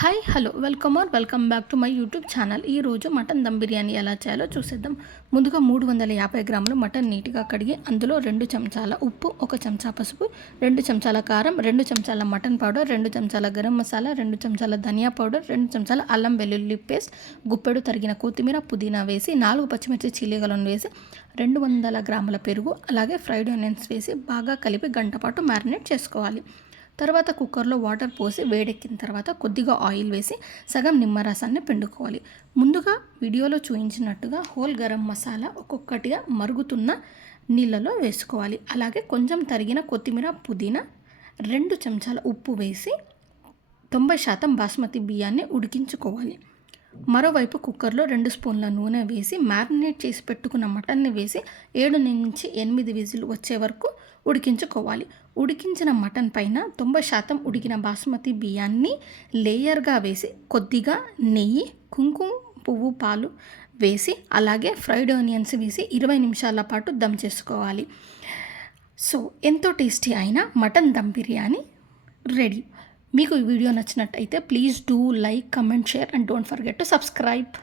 Hi hello welcome back to my YouTube channel. ఈరోజు mutton dum biryani ఎలా చేయాలో చూసేద్దాం. ముందుగా 350 గ్రాములు మటన్ నీట్గా కడిగి అందులో 2 చెంచాల ఉప్పు, 1 చెంచా పసుపు, 2 చెంచాల కారం, 2 చెంచాల మటన్ పౌడర్, 2 చెంచాల గరం మసాలా, 2 చెంచాల ధనియా పౌడర్, 2 చెంచాల అల్లం వెల్లుల్లి పేస్ట్, గుప్పెడు తరిగిన కొత్తిమీర, పుదీనా వేసి 4 పచ్చిమిర్చి చీలికలను వేసి 200 గ్రాముల పెరుగు అలాగే ఫ్రైడ్ ఆనియన్స్ వేసి బాగా కలిపి గంట పాటు మ్యారినేట్ చేసుకోవాలి. తర్వాత కుక్కర్లో వాటర్ పోసి వేడెక్కిన తర్వాత కొద్దిగా ఆయిల్ వేసి సగం నిమ్మరసాన్ని పిండుకోవాలి. ముందుగా వీడియోలో చూపించినట్టుగా హోల్ గరం మసాలా ఒక్కొక్కటిగా మరుగుతున్న నీళ్ళలో వేసుకోవాలి. అలాగే కొంచెం తరిగిన కొత్తిమీర, పుదీనా, 2 చెంచాల ఉప్పు వేసి 90% బాస్మతి బియ్యాన్ని ఉడికించుకోవాలి. మరోవైపు కుక్కర్లో 2 స్పూన్ల నూనె వేసి మ్యారినేట్ చేసి పెట్టుకున్న మటన్ని వేసి 7 నుంచి 8 విజిల్ వచ్చే వరకు ఉడికించుకోవాలి. ఉడికించిన మటన్ పైన 90% ఉడికిన బాస్మతి బియ్యాన్ని లేయర్గా వేసి కొద్దిగా నెయ్యి, కుంకుమ పువ్వు పాలు వేసి అలాగే ఫ్రైడ్ ఆనియన్స్ వేసి 20 నిమిషాల పాటు దమ్ చేసుకోవాలి. సో ఎంతో టేస్టీ అయిన మటన్ దమ్ బిర్యానీ రెడీ. మీకు ఈ వీడియో నచ్చినట్టయితే please do like, comment, share and don't forget to subscribe.